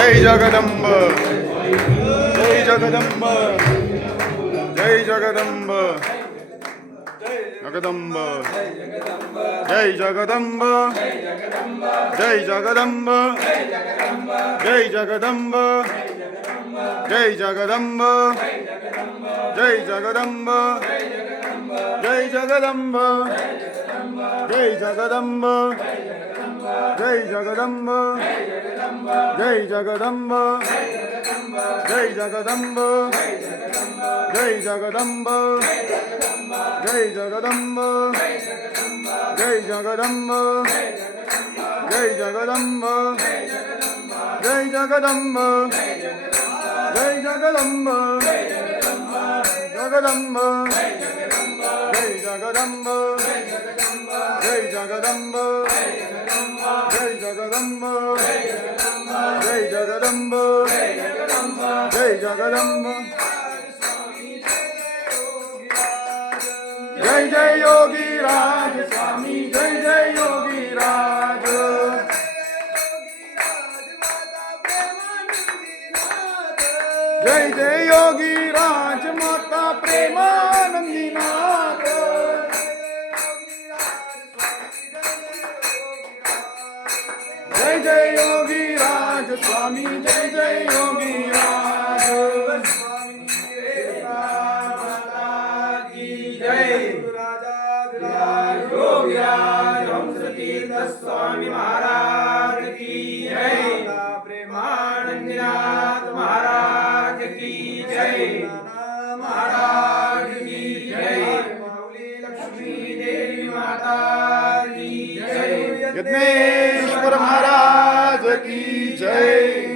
जय जगदंब जय जगदंब जय जगदंब जगदंब जय जगदंब जय जगदंब जय जगदंब जय जगदंब जय जगदंब जय जगदंब जय जगदंब जय जगदंब जय जगदंब जय जगदंब जय जगदंब जय जगदंब जय जगदंब जय जगदंब जय जगदंब जय जगदंब जगदंब जय जगदंब जय जगदंब जय जगदंब जय जगदंब जय जगदंब जय जय योगी राज स्वामी जय जय योगी राज जय जय योगी राज माता प्रेमानंदी नाथ जय जय योगी राज स्वामी जय जय योगी राज स्वामी महाराज की जय प्रेमानंदनाथ महाराज की जय महाराज की जय लक्ष्मी देवी माता की जय यज्ञेश्वर महाराज की जय।